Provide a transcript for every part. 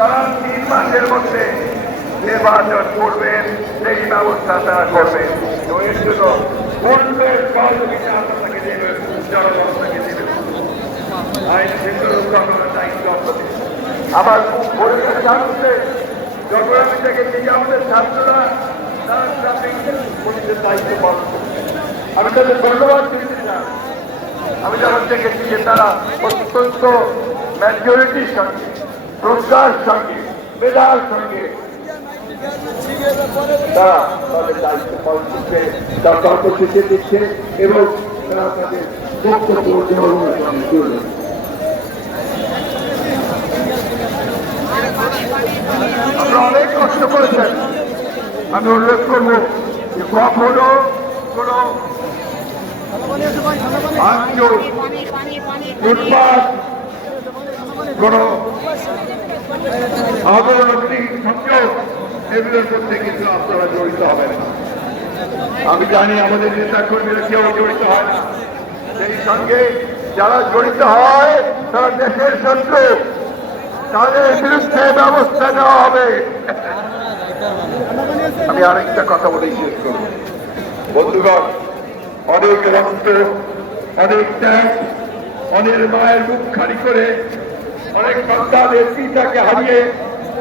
তারা 3 মাসের মধ্যে নির্বাচন করবেন, সেই ব্যবস্থা তারা করবেন। তো এর জন্য পূর্বের সহযোগিতা আপনাকে দেবেন, জনগণকে দেবেন, আইন শৃঙ্খলা দায়িত্ব আপনাদের। আমার খুব পরিবেশ জানতে যখন আমি দেখেছি যে আমাদের ছাত্ররা তারা ট্রাফিক পুলিশের দায়িত্ব পালন করছে, আমি তাদের ধন্যবাদ দিতে চাই। আমি যখন দেখেছি যে তারা অত্যন্ত ম্যাজরিটির সঙ্গে, শ্রদ্ধার সঙ্গে, মেধার সঙ্গে তারা তাদের দায়িত্ব পালন করছে, তার কর্মসূচি দিচ্ছে এবং তারা তাদের আপনারা অনেক কষ্ট করেছেন। আমি উল্লেখ করবো যে কখনো কোনো লুটপাট, কোনো অবনতি সংযোগ এগুলোর মধ্যে কিন্তু আপনারা জড়িত হবেন না। আমি জানি আমাদের নেতা কর্মীরা কেউ জড়িত হয় না, সেই সঙ্গে যারা জড়িত হয় তারা দেশের শত্রু, তাদের বিরুদ্ধে ব্যবস্থা নেওয়া হবে। আমি আরেকটা কথা বলে শেষ করব। বন্ধুগণ, অনেক রক্ত, অনেক ত্যাগ, অনেক মায়ের মুখ খালি করে, অনেক সন্তানের পিতাকে হারিয়ে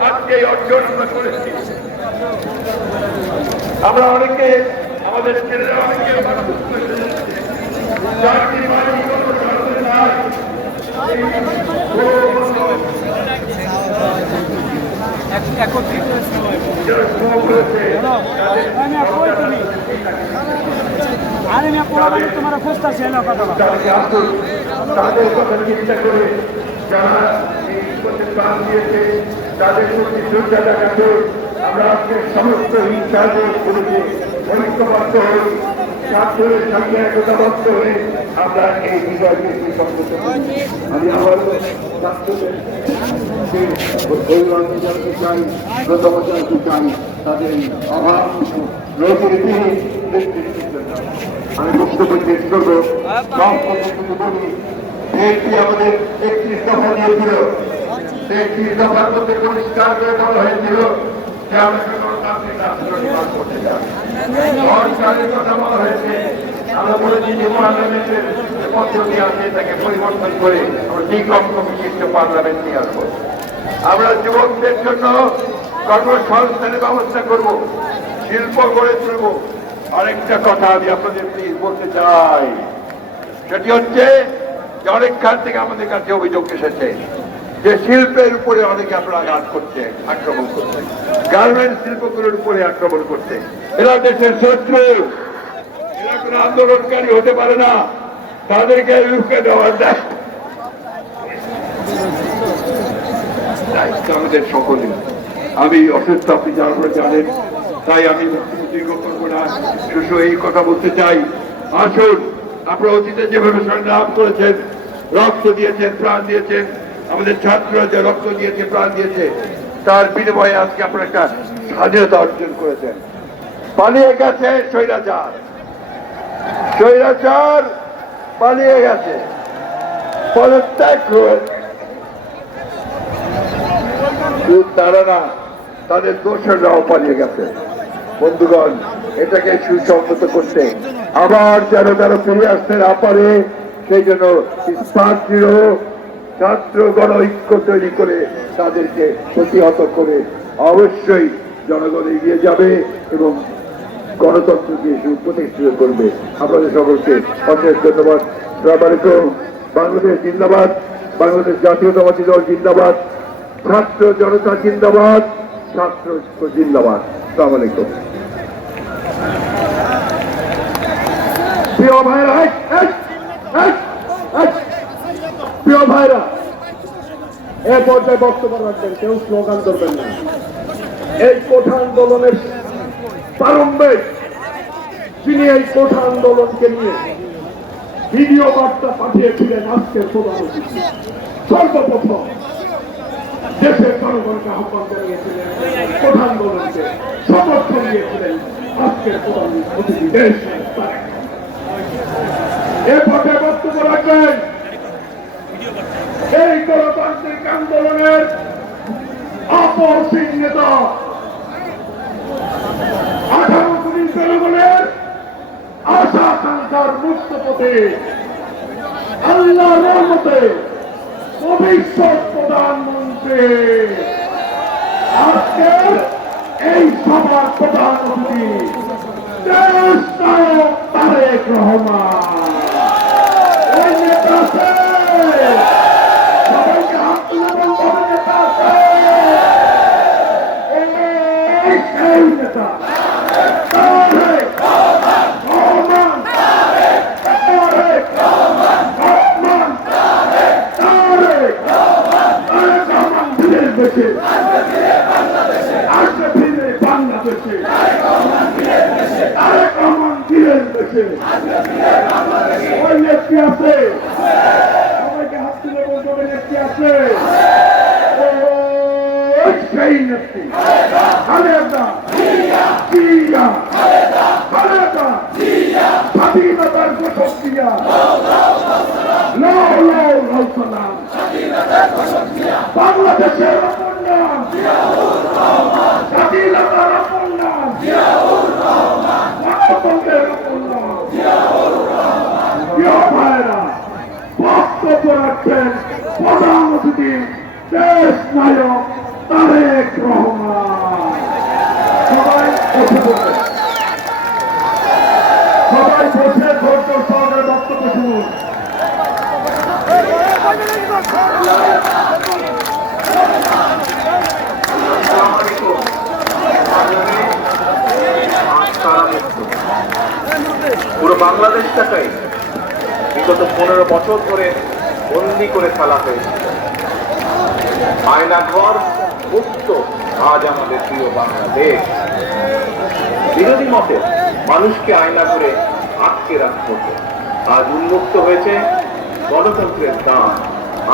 আজকে অর্জন আমরা করেছি। আমরা অনেকে, আমাদের ছেলেরা অনেকে চাকরি বাড়ি কোনো কারণে নাই, তাদের কথা চিন্তা করে যারা এই পথে প্রাণ দিয়েছে তাদের প্রতি শ্রদ্ধা দেখাতে আমরা আজকে সমস্ত ইনচার্জের বিরুদ্ধে ঐক্যবদ্ধ হই, ছাত্রদের সঙ্গে একতাবদ্ধ হয়ে আমরা এই বিজয়কে সুসংহত করি। আমি আবার ছাত্রদের অভিভাবক জানতে চাই, প্রথম জানতে চাই তাদের অভাব আমি বক্তব্য শেষ করবো। বলি এটি আমাদের 31 দফা দিয়েছিল, 31 দফার মধ্যে পরিষ্কার করে বলা হয়েছিল যে আমরা গণতান্ত্রিক রাষ্ট্র নির্মাণ করতে চাই। সরকারের কথা বলা হয়েছে, আমরা বলেছি যে পার্লামেন্টের পদ্ধতি আছে তাকে পরিবর্তন করে আমরা দ্বিকক্ষ বিশিষ্ট পার্লামেন্ট নিয়ে আসবো। আমরা যুবকদের জন্য কর্মসংস্থানের ব্যবস্থা করব, শিল্প গড়ে তুলব। আরেকটা কথা আমি আপনাদের প্লিজ বলতে চাই, সেটি হচ্ছে যে অনেকখান থেকে আমাদের কাছে অভিযোগ এসেছে যে শিল্পের উপরে অনেকে আপনারা আঘাত করছে, আক্রমণ করছে, গার্মেন্টস শিল্পগুলোর উপরে আক্রমণ করছে। এরা দেশের শত্রু, এরা কোনো আন্দোলনকারী হতে পারে না, তাদেরকে রুখে দেওয়ার দায়িত্ব আমাদের সকলে। আমি অসুস্থ, আপনি যারা জানেন, তাই আমি দীর্ঘ করবো না, শুধু এই কথা বলতে চাই, আসুন আপনারা অতীতে যেভাবে সংগ্রাম করেছেন, রক্ত দিয়েছেন, প্রাণ দিয়েছেন, আমাদের ছাত্ররা যে রক্ত দিয়েছে, প্রাণ দিয়েছে, তার বিনিময়ে আজকে আপনারা একটা স্বাধীনতা অর্জন করেছেন। পালিয়ে গেছে স্বৈরাচার, স্বৈরাচার পালিয়ে গেছে, পদত্যাগ হয়েছে, তারা না, তাদের দোষররাও পালিয়ে গেছে। বন্ধুগণ, এটাকে সুসংহত করতে আবার যেন তারা ফিরে আসতে না পারে, সেই জন্য ছাত্র গণ ঐক্য তৈরি করে তাদেরকে প্রতিহত করে অবশ্যই জনগণ এগিয়ে যাবে এবং গণতন্ত্রকে সুপ্রতিষ্ঠিত করবে। আপনাদের সকলকে অশেষ ধন্যবাদ। আসসালামু আলাইকুম। বাংলাদেশ জিন্দাবাদ, বাংলাদেশ জাতীয়তাবাদী দল জিন্দাবাদ, ছাত্র জনতা জিন্দাবাদ, ছাত্র জিন্দাবাদ। আসসালামু আলাইকুম। প্রিয় ভাইরা, প্রিয় ভাইরা, এ পর্যায়ে বক্তব্য রাখবেন, কেউ স্লোগান ধরবেন না। এই কোঠা আন্দোলনের প্রারম্ভে যিনি এই কোঠা আন্দোলনকে নিয়ে ভিডিও বার্তা পাঠিয়েছিলেন, আজকের প্রধান অতিথি সর্বপ্রথম দেশের জনগণকে আহ্বান জানিয়েছিলেন, কোঠা আন্দোলনকে সমর্থন দিয়েছিলেন আজকের প্রধান অতিথি দেশ এ পথে বক্তব্য রাখবেন। এই গণতান্ত্রিক আন্দোলনের আপসহীন নেতা 18 কোটি জনগণের আশা আকাঙ্ক্ষার মুক্ত পথে আল্লাহর রহমতে ভবিষ্যৎ প্রধানমন্ত্রী আজকের এই সভার প্রধান অতিথি দেশ নায়ক তারেক রহমান। ওই নেতা আছে, সবাইকে হাত তুলে বলতে হবে নেতা আছে। এই সেই নেতা তারেক রহমান, তারেক রহমান, তারেক রহমান ফিরে দেশে আসবে, ফিরে বাংলাদেশে তারেক রহমান ফিরে দেশে। ওই নেত্রী আছে, সবাইকে হাত তুলে বলতে হবে নেত্রী আছে। ওই সেই নেত্রী খালেদা জিয়া, খালেদা স্বাধীনতার ঘোষক দিয়া, লাও লাও লাও সালাম বাংলাদেশের অপর নাম, স্বাধীনতার অপর নাম, গণতন্ত্রের অপর নাম। প্রিয় ভাইরা, বক্তব্য রাখছেন প্রধান অতিথি দেশ নায়ক তারেক রহমান। সবাই বসে বসে, সবাই বসে ধৈর্য সহকারে বক্তব্য শুনুন। পুরো বাংলাদেশটাকেই বিগত 15 বছর ধরে বন্দি করে ফেলা হয়েছে। আয়না ঘর মুক্ত আজ আমাদের প্রিয় বাংলাদেশ। বিরোধী মতে মানুষকে আয়না ঘরে আটকে রাখতে হতো, আজ উন্মুক্ত হয়েছে গণতন্ত্রের দ্বার।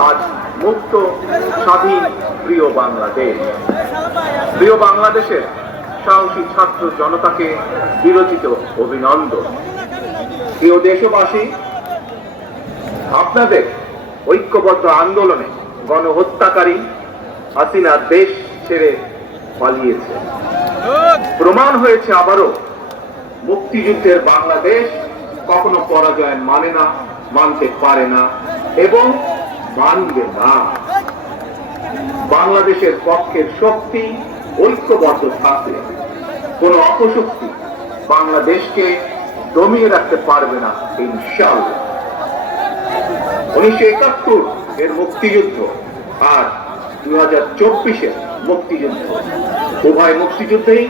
আজ মুক্ত স্বাধীন প্রিয় বাংলাদেশ। প্রিয় বাংলাদেশের সাহসী ছাত্র জনতাকে বিরচিত অভিনন্দন। প্রিয় দেশবাসী, আপনাদের ঐক্যবদ্ধ আন্দোলনে গণহত্যাকারী হাসিনা দেশ ছেড়ে পালিয়েছে। প্রমাণ হয়েছে আবারও মুক্তিযুদ্ধের বাংলাদেশ কখনো পরাজয় মানে না, মানতে পারে না এবং মানবে না। বাংলাদেশের পক্ষের শক্তি ঐক্যবদ্ধ থাকলে কোন অপশক্তি বাংলাদেশকে দমিয়ে রাখতে পারবে না ইনশাআল্লাহ। 1971 এর মুক্তিযুদ্ধ আর 2024-এর মুক্তিযুদ্ধ, উভয় মুক্তিযুদ্ধেই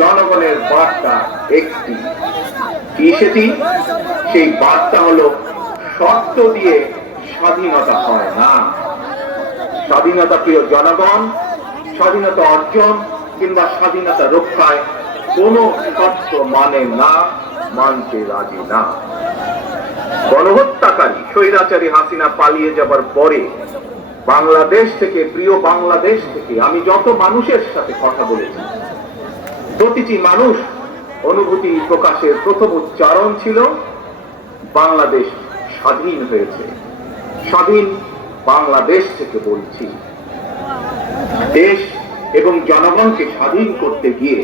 জনগণের বার্তা একটি। কি সেটি? সেই বার্তা হলো শর্ত দিয়ে স্বাধীনতা হয় না। স্বাধীনতা প্রিয় জনগণ স্বাধীনতা অর্জন কিংবা স্বাধীনতা রক্ষায় কোন শর্ত মানে না, মানতে রাজি না। গণহত্যাকারী স্বৈরাচারী হাসিনা পালিয়ে যাবার পরে বাংলাদেশ থেকে, প্রিয় বাংলাদেশ থেকে আমি যত মানুষের সাথে কথা বলেছি, প্রতিটি মানুষ অনুভূতি প্রকাশের প্রথম উচ্চারণ ছিল বাংলাদেশ স্বাধীন হয়েছে। স্বাধীন বাংলাদেশ থেকে বলছি। দেশ এবং জনগণকে স্বাধীন করতে গিয়ে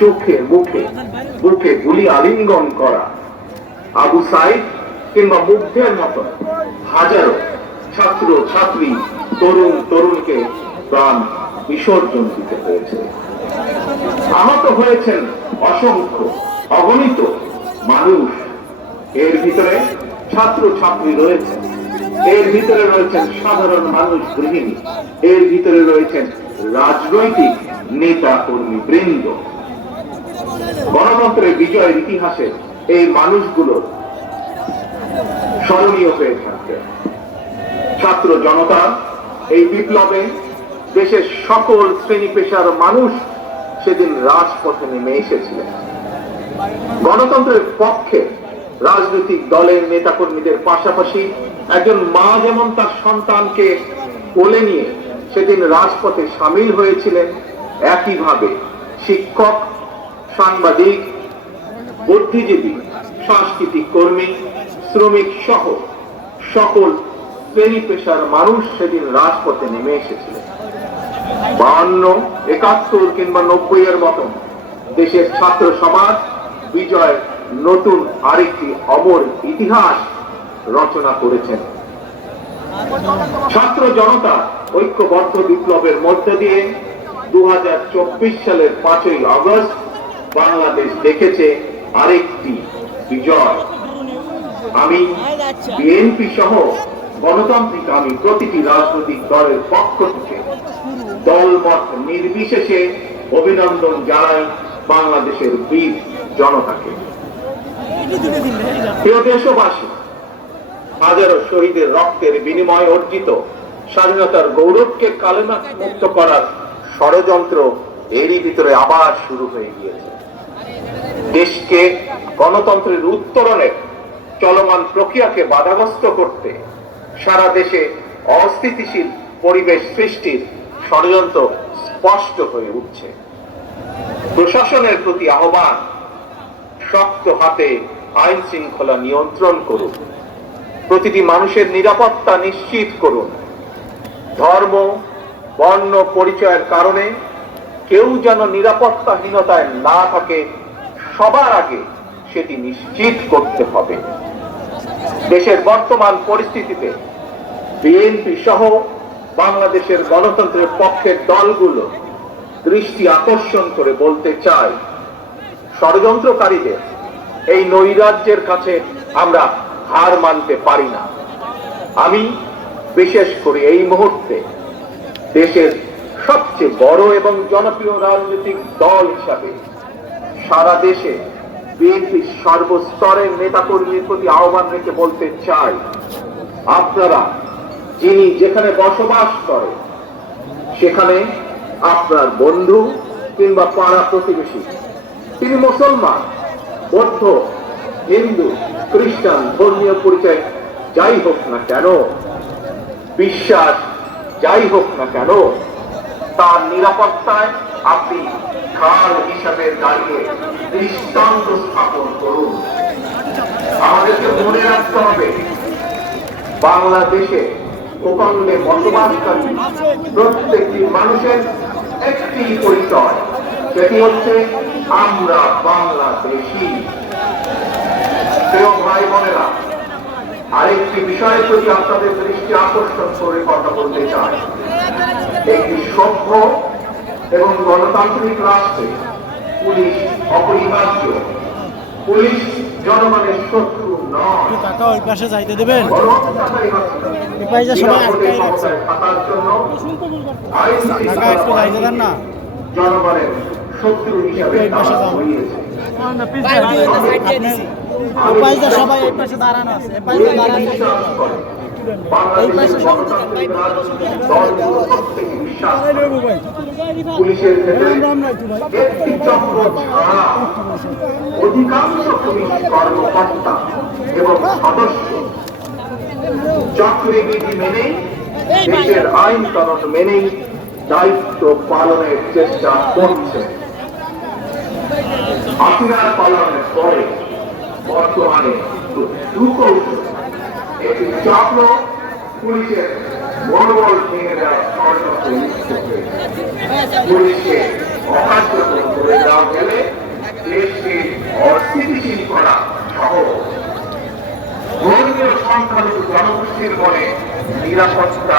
চোখে মুখে বুকে গুলি আলিঙ্গন করা আবু সাইদ কিংবা মুগ্ধের মতো হাজারো ছাত্র ছাত্রী, তরুণ তরুণকে প্রাণ বিসর্জন দিতে হয়েছে। আহত হয়েছেন অসংখ্য অগণিত মানুষ। এর ভিতরে ছাত্র ছাত্রী রয়েছে, এর ভিতরে রয়েছেন সাধারণ মানুষ, গৃহিণী, এর ভিতরে রয়েছেন রাজনৈতিক নেতা কর্মী বৃন্দ। গণতন্ত্রের বিজয়ের ইতিহাসে এই মানুষগুলো স্মরণীয় হয়ে থাকবে। ছাত্র জনতা এই বিপ্লবে দেশের সকল শ্রেণী পেশার মানুষ সেদিন রাজপথে নেমে এসেছিলেন। গণতন্ত্রের পক্ষে রাজনৈতিক দলের নেতাকর্মীদের পাশাপাশি একজন মা যেমন তার সন্তানকে কোলে নিয়ে সেদিন রাজপথে সামিল হয়েছিলেন, একইভাবে শিক্ষক, সাংবাদিক, বুদ্ধিজীবী, সাংস্কৃতিক কর্মী, শ্রমিক সহ সকল শ্রেণী পেশার মানুষ সেদিন রাজপথে নেমে এসেছিলেন। 52, 71 কিংবা 90 এর মতন দেশের ছাত্র সমাজ বিজয় নতুন আরেকটি অমর ইতিহাস রচনা করেছেন। ছাত্র জনতা ঐক্যবদ্ধ বিপ্লবের মধ্য দিয়ে 2024 সালের 5ই আগস্ট বাংলাদেশ দেখেছে আরেকটি বিজয়। আমি বিএনপি সহ গণতান্ত্রিক আমি প্রতিটি রাজনৈতিক দলের পক্ষ থেকে দলমত নির্বিশেষে অভিনন্দন জানাই বাংলাদেশের বীর জনতাকে। প্রিয় দেশবাসী, হাজারো শহীদের রক্তের বিনিময়ে অর্জিত স্বাধীনতার গৌরবকে কালেমা মুক্ত করার ষড়যন্ত্র এরই ভিতরে আবার শুরু হয়ে গিয়েছে। দেশকে গণতন্ত্রের উত্তরণের চলমান প্রক্রিয়াকে বাধাগ্রস্ত করতে সারা দেশে অস্থিতিশীল পরিবেশ সৃষ্টির ষড়যন্ত্র স্পষ্ট হয়ে উঠছে। প্রশাসনের প্রতি আহ্বান, শক্ত হাতে আইন শৃঙ্খলা নিয়ন্ত্রণ করুন, প্রতিটি মানুষের নিরাপত্তা নিশ্চিত করুন। ধর্ম, বর্ণ পরিচয়ের কারণে কেউ যেন নিরাপত্তাহীনতায় না থাকে, সবার আগে সেটি নিশ্চিত করতে হবে। দেশের বর্তমান পরিস্থিতিতে বিএনপি সহ বাংলাদেশের গণতন্ত্রের পক্ষের দলগুলো দৃষ্টি আকর্ষণ করে বলতে চায়, ষড়যন্ত্রকারীদের এই নৈরাজ্যের কাছে আমরা হার মানতে পারি না। আমি বিশেষ করে এই মুহূর্তে দেশের সবচেয়ে বড় এবং জনপ্রিয় রাজনৈতিক দল হিসাবে সারা দেশে বিএনপির সর্বস্তরের নেতাকর্মীর প্রতি আহ্বান রেখে বলতে চাই, আপনারা যিনি যেখানে বসবাস করেন সেখানে আপনার বন্ধু কিংবা পাড়া প্রতিবেশী, তিনি মুসলমান, বৌদ্ধ, হিন্দু, খ্রিস্টান, ধর্মীয় পরিচয় যাই হোক না কেন, বিশ্বাস যাই হোক না কেন, তার নিরাপত্তায় আপনি ঢাল হিসাবে দাঁড়িয়ে দৃষ্টান্ত স্থাপন করুন। আমাদেরকে মনে রাখতে হবে, বাংলাদেশে ভূখণ্ডে বসবাসকারী প্রত্যেকটি মানুষের একটি পরিচয়, সেটি হচ্ছে আমরা বাংলাদেশী। প্রিয় ভাই বোনেরা, আরেকটি বিষয়ের প্রতি আপনাদের দৃষ্টি আকর্ষণ করে কথা বলতে চাই। একটি সভ্য এবং গণতান্ত্রিক রাষ্ট্রে পুলিশ অপরিহার্য। পুলিশ জনগণের শত্রু নয়। জনগণের শত্রু হিসাবে সবাই এই পাশে দাঁড়ানো আছে, পুলিশের একটি চক্র ছাড়া অধিকাংশ পুলিশ কর্মকর্তা এবং সদস্য চক্রবিধি মেনে দেশের আইন কানুন মেনেই দায়িত্ব পালনের চেষ্টা করছে। আকিরার পালনের পরে বর্তমানে সুকৌশল একটি চক্র পুলিশের মনোবল ভেঙে দেওয়ার ষড়যন্ত্র লিপ্ত হয়েছে। পুলিশকে অকার্যকর করে দেওয়া গেলে দেশকে অস্থিতিশীল করা সহ ধর্মীয় সংখ্যালঘু জনগোষ্ঠীর মনে নিরাপত্তা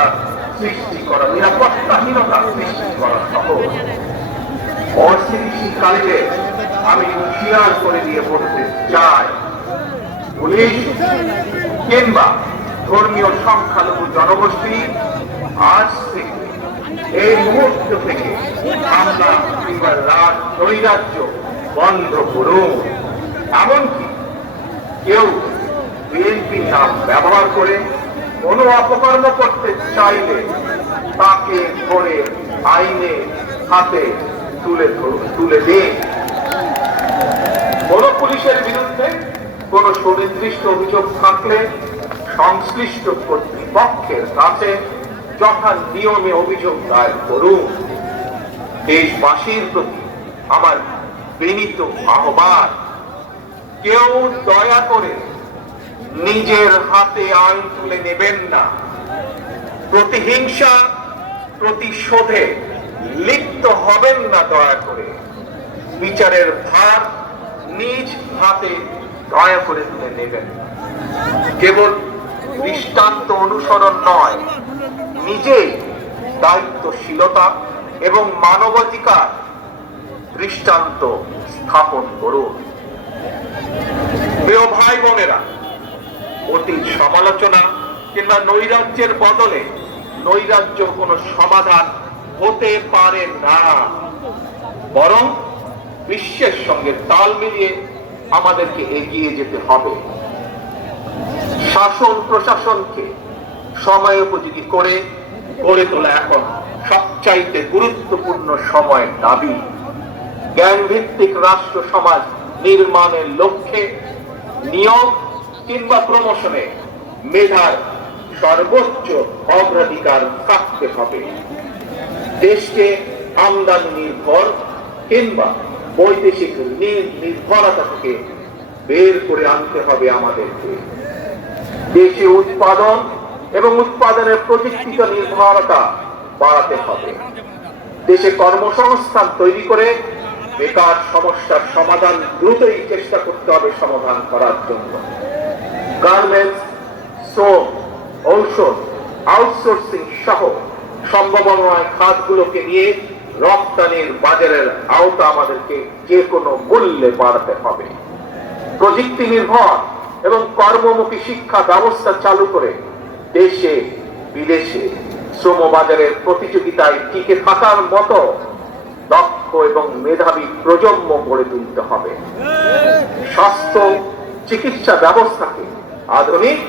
সৃষ্টি করা, নিরাপত্তাহীনতা সৃষ্টি করা সহ অস্থিতিশীলকারীদের আমি হুঁশিয়ার করে দিয়ে বলতে চাই, পুলিশ কিংবা ধর্মীয় সংখ্যালঘু জনগোষ্ঠী আজ থেকে এই মুহূর্ত থেকে হামলা কিংবা নৈরাজ্য বন্ধ করুন। এমনকি কেউ বিএনপির নাম ব্যবহার করে কোনো অপকর্ম করতে চাইলে তাকে ধরে আইনে হাতে তুলে দিন। কোন পুলিশের বিরুদ্ধে কোন সুনির্দিষ্ট অভিযোগ থাকলে সংশ্লিষ্ট কর্তৃপক্ষের কাছে যথা নিয়মে অভিযোগ দায়ের করুন। দেশবাসীর প্রতি আমার বিনীত আহ্বান, কেউ দয়া করে নিজের হাতে আইন তুলে নেবেন না। প্রতিহিংসা, প্রতিশোধে লিপ্ত হবেন না দয়া করে। বিচারের ভার নিজ হাতে দয়া করে তুলে নেবেন। কেবল দৃষ্টান্ত অনুসরণ নয়, নিজেই দায়িত্বশীলতা এবং মানবাধিকার দৃষ্টান্ত স্থাপন করুন। প্রিয় ভাই বোনেরা, অতীত সমালোচনা কিংবা নৈরাজ্যের বদলে নৈরাজ্য কোনো সমাধান হতে পারে না, বরং বিশ্বের সঙ্গে তাল মিলিয়ে আমাদেরকে এগিয়ে যেতে হবে। শাসন প্রশাসনকে সময়োপযোগী করে গড়ে তোলা এখন সবচাইতে গুরুত্বপূর্ণ সময়ের দাবি। জ্ঞান ভিত্তিক রাষ্ট্র সমাজ নির্মাণের লক্ষ্যে নিয়োগ কিংবা প্রমোশনে মেধার সর্বোচ্চ অগ্রাধিকার থাকতে হবে। দেশকে আমদানি নির্ভর কিংবা বৈদেশিক নির্ভরতা থেকে বের করে আনতে হবে আমাদেরকে। দেশে উৎপাদন এবং উৎপাদনের প্রযুক্তিগত নির্ভরতা বাড়াতে হবে। দেশে কর্মসংস্থান তৈরি করে বেকার সমস্যার সমাধান দ্রুতই চেষ্টা করতে হবে সমাধান করার জন্য। গার্মেন্টস, শ্রম, ঔষধ, আউটসোর্সিং সহ সম্ভাবনাময় খাতগুলোকে নিয়ে রপ্তানির বাজারের আওতা আমাদেরকে যে কোনো মূল্যে বাড়াতে হবে। প্রযুক্তি নির্ভর এবং কর্মমুখী শিক্ষা ব্যবস্থা চালু করে দেশে বিদেশে শ্রম বাজারের প্রতিযোগিতায় টিকে থাকার মতো দক্ষ এবং মেধাবী প্রজন্ম গড়ে তুলতে হবে। স্বাস্থ্য চিকিৎসা ব্যবস্থাকে আধুনিক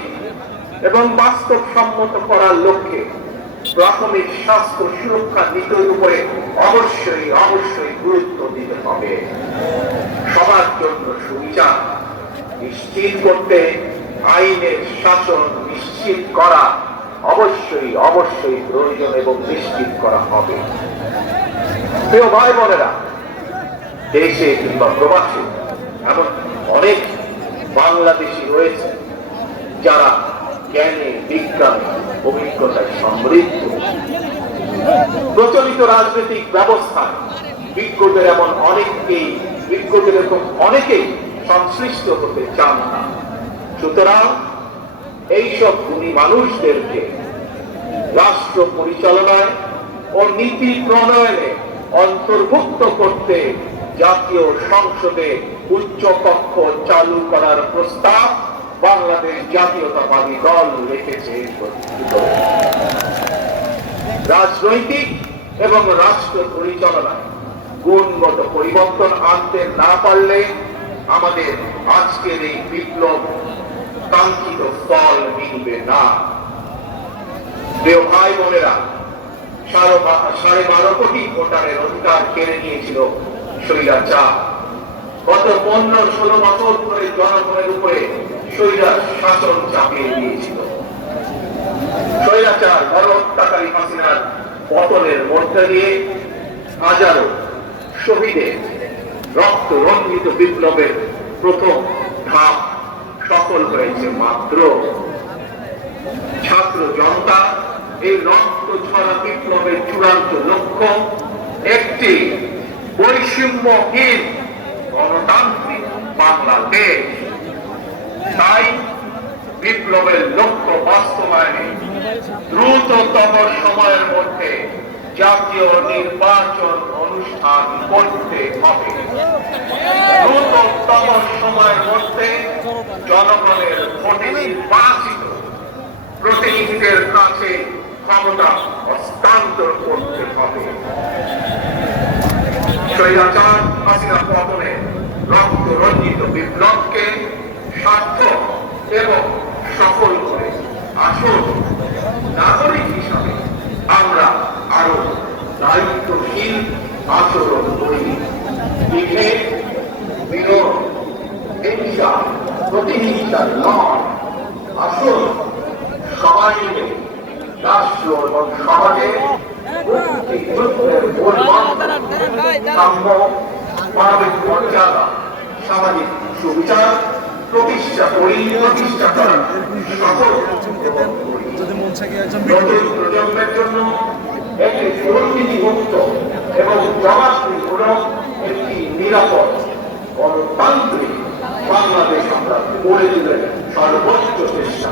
এবং বাস্তবসম্মত করার লক্ষ্যে প্রাথমিক স্বাস্থ্য সুরক্ষা নীতির উপরে অবশ্যই গুরুত্ব দিতে হবে। সবার জন্য সুবিচার নিশ্চিত করতে আইনের শাসন নিশ্চিত করা অবশ্যই প্রয়োজন এবং নিশ্চিত করা হবে। প্রিয় ভাই বোনেরা, দেশে কিংবা প্রবাসী এমন অনেক বাংলাদেশি রয়েছে যারা জ্ঞানে বিজ্ঞানে অভিজ্ঞতায় সমৃদ্ধ। প্রচলিত রাজনৈতিক ব্যবস্থায় বিজ্ঞদের অনেকেই সংশ্লিষ্ট হতে চান না। সুতরাং এইসব গুণী মানুষদেরকে রাষ্ট্র পরিচালনায় ও নীতি প্রণয়নে অন্তর্ভুক্ত করতে জাতীয় সংসদে উচ্চকক্ষ চালু করার প্রস্তাব বাংলাদেশ জাতীয়তাবাদী দল রেখেছে। রাজনৈতিক এবং রাষ্ট্র পরিচালনায় গুণগত পরিবর্তন আনতে না পারলে আমাদের আজকের এই বিপ্লব কাঙ্ক্ষিত ফল মিলবে না। প্রিয় ভাই বোনেরা, 12.5 কোটি ভোটারের অধিকার কেড়ে নিয়েছিল স্বৈরাচার। গত 15-16 বছর ধরে জনগণের উপরে স্বৈরাচার শাসন চাপিয়ে দিয়েছিল। স্বৈরাচার গণহত্যাকারী হাসিনার পতনের মধ্যে দিয়ে হাজারো শহীদের রক্ত রঞ্জিত বিপ্লবের প্রথম ধাপ সফল হয়েছে মাত্র। ছাত্র জনতা এই রক্ত ছড়া বিপ্লবের চূড়ান্ত লক্ষ্য একটি বৈষম্যহীন গণতান্ত্রিক বাংলাদেশ। তাই বিপ্লবের লক্ষ্য বাস্তবায়নে দ্রুততম সময়ের মধ্যে জাতীয় নির্বাচন অনুষ্ঠান করতে হবে। দ্রুততম সময়ের মধ্যে জনগণের ভোটে নির্বাচিত প্রতিনিধিদের কাছে ক্ষমতা হস্তান্তর করতে হবে। স্বৈরাচার হাসিনা পতনে রক্ত রঞ্জিত বিপ্লবকে সার্থক এবং সফল করে আসল নাগরিক হিসাবে আমরা আরো দায়িত্বশীল আচরণ করি। বিভেদ, বিরোধ, হিংসা, প্রতিহিংসা নয়, আসল সবাই মিলে রাষ্ট্র এবং সমাজে মানবিক মর্যাদা, সামাজিক সুবিচার প্রতিষ্ঠা করার নতুন প্রজন্মের জন্য একটি দুর্নীতিমুক্ত একটি নিরাপদ গণতান্ত্রিক বাংলাদেশ আমরা গড়ে তুলে সর্বোচ্চ চেষ্টা।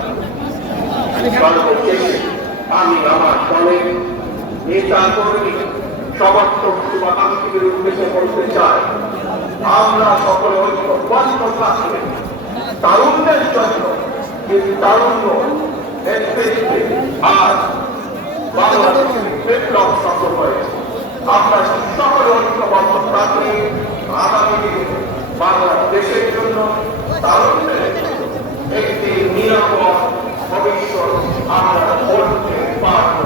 সর্বশেষে আমি আমার দলের নেতা কর্মী সমর্থক শুভাকাঙ্ক্ষীদের উদ্দেশ্যে বলতে চাই, আমরা সকলে ঐক্যবদ্ধ থাকলে তারুণ্যের জন্য যে তারুণ্য নেতৃত্বে আর বাংলাদেশের বিপ্লব সফল হয়েছে, আমরা সকলে ঐক্যবদ্ধ থাকলে আগামী দিনে বাংলাদেশের জন্য তারুণ্যের একটি নিরাপদ ভবিষ্যৎ আমরা গড়তে পারব।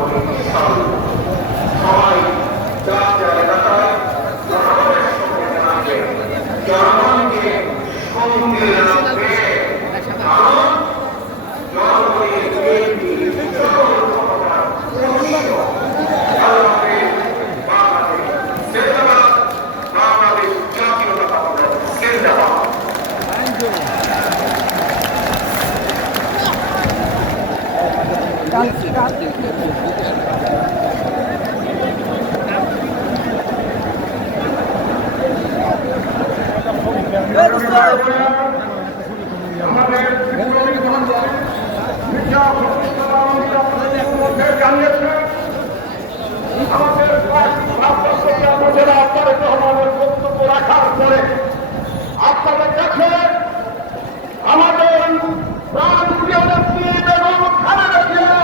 সবাই যার যার এলাকায় জনগণের সঙ্গে রাখবে, জনগণকে সঙ্গে রাখবে, কারণ জনগণের একটি সকল ক্ষমতার বাংলাদেশ জাতীয়তাবাদ জিন্দাবাদ। আমাদের বক্তব্য রাখার পরে আপনাদের কাছে আমাদের প্রাণপ্রিয় নেত্রী বেগম খালেদা জিয়া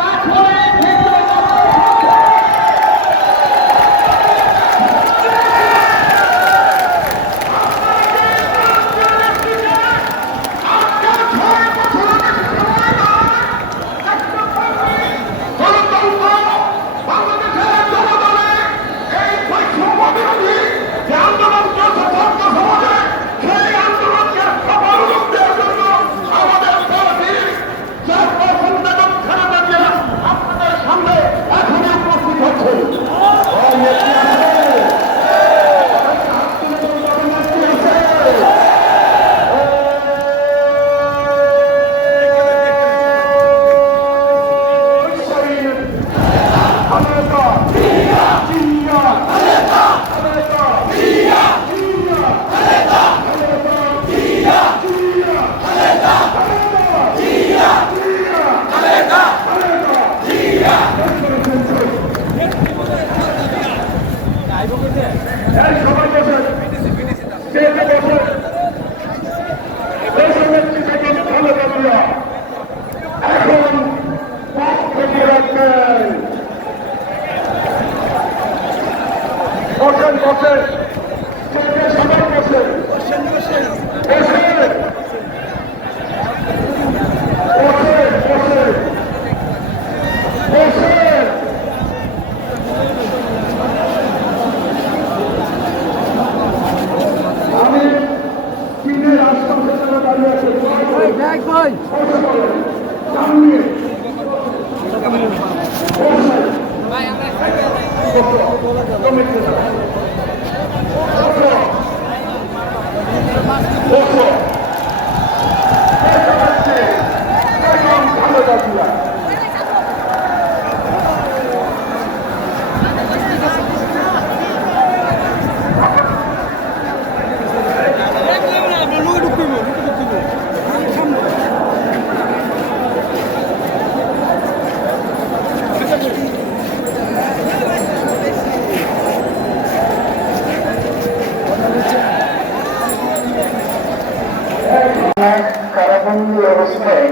কারাবন্দী অবস্থায়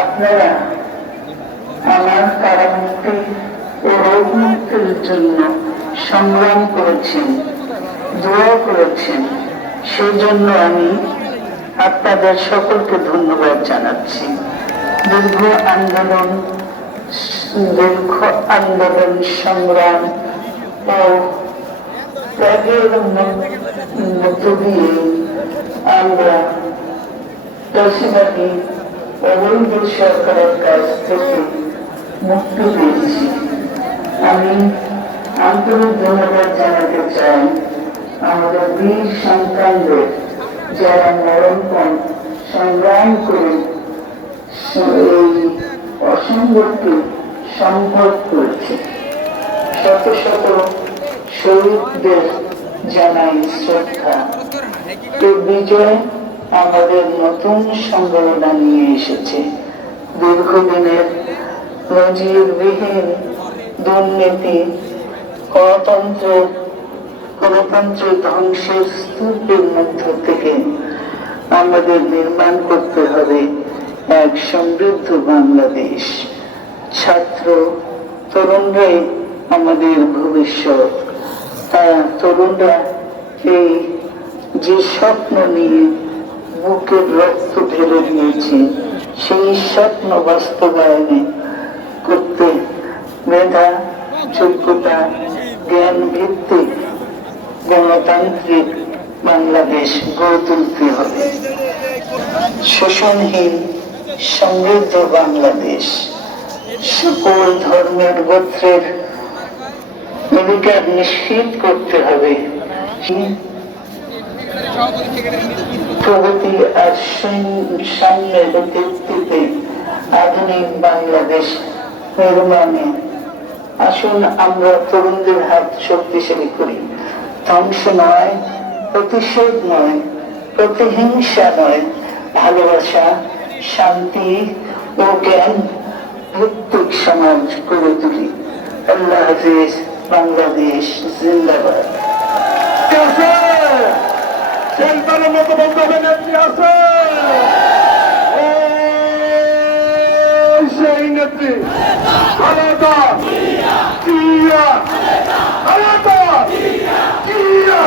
আপনারা আমার কারামুক্তি ও রোগ মুক্তির জন্য সংগ্রাম করেছেন, দোয়া করেছেন, সেই জন্য আমি আপনাদের সকলকে ধন্যবাদ জানাচ্ছি। দীর্ঘ আন্দোলন সংগ্রাম ও ত্যাগের মধ্য দিয়ে আমরা ফ্যাসিবাদী অবৈধ সরকারের কাছ থেকে মুক্তি পেয়েছি। আমি আন্তরিক ধন্যবাদ জানাতে চাই আমাদের বীর সন্তানদের, যারা মরণপণ সংগ্রাম করে এই অসম্ভবকে সম্ভব করেছে। শত শত শহীদদের জানাই শ্রদ্ধা। এই বিজয় আমাদের নতুন সম্ভাবনা নিয়ে এসেছে। দীর্ঘদিনের নজিরবিহীন দুর্নীতি, গণতন্ত্রের ধ্বংসের স্তূপের মধ্য থেকে আমাদের নির্মাণ করতে হবে এক সমৃদ্ধ বাংলাদেশ। ছাত্র তরুণরাই আমাদের ভবিষ্যৎ। তরুণরা এই যে স্বপ্ন নিয়ে বুকের রক্ত ঢেলে দিয়েছে, সেই স্বপ্ন বাস্তবায়নে করতে মেধা, যোগ্যতা, জ্ঞান ভিত্তিক গণতান্ত্রিক বাংলাদেশ গড়ে তুলতে হবে। শোষণহীন সমৃদ্ধ বাংলাদেশ, সকল ধর্মের গোত্রের অধিকার নিশ্চিত করতে হবে। প্রগতি আর সাম্যের ভিত্তিতে আধুনিক বাংলাদেশ নির্মাণে আসুন আমরা তরুণদের হাত শক্তিশালী করি। ধ্বংস নয়, প্রতিশোধ নয়, প্রতিহিংসা নয়, ভালোবাসা, শান্তি ও জ্ঞান ভিত্তিক সমাজ গড়ে তুলি। আল্লাহ হাফিজ। বাংলাদেশ জিন্দাবাদ। শেষবারের মতো বক্তব্য নেত্রী আছে, সেই নেত্রী খালেদা জিয়া, খালেদা জিয়া,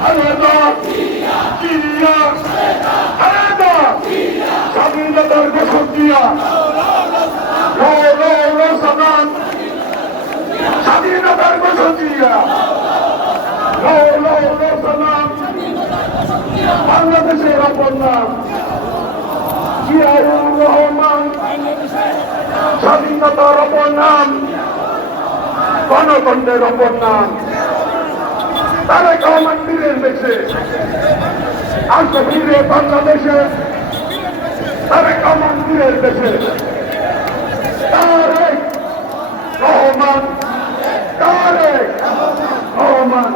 খালেদা জিয়া, খালেদা স্বাধীনতার ঘোষক দিয়া, সালাম স্বাধীনতার ঘোষক দিয়া, সালাম বাংলাদেশের অপর নাম জিয়াউর রহমান, স্বাধীনতার অপর নাম, গণতন্ত্রের অপর নাম। তারেক রহমান বীরের দেশে আসবে, ফিরে বাংলাদেশে তারেক রহমান বীরের দেশে। তারেক রহমান, তারেক রহমান।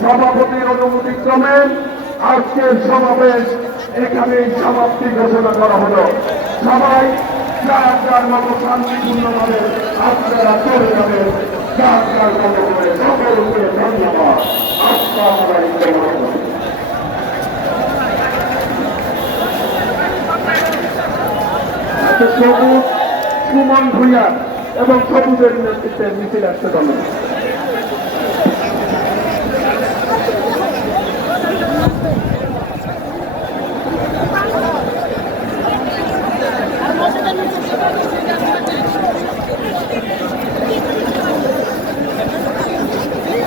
সভাপতির অনুমতি ক্রমে আজকের সমাবেশ এখানে সমাপ্তি ঘোষণা করা হলো। সবাই যার যার মতো শান্তিপূর্ণভাবে আপনারা চলে যাবেন, যার যার মতো করে। সকলকে ধন্যবাদ। আসসালামু আলাইকুম। সবুজ, সুমন ভূঁইয়া এবং সবুজের নেতৃত্বে মিছিল আসতে ধন্যবাদ।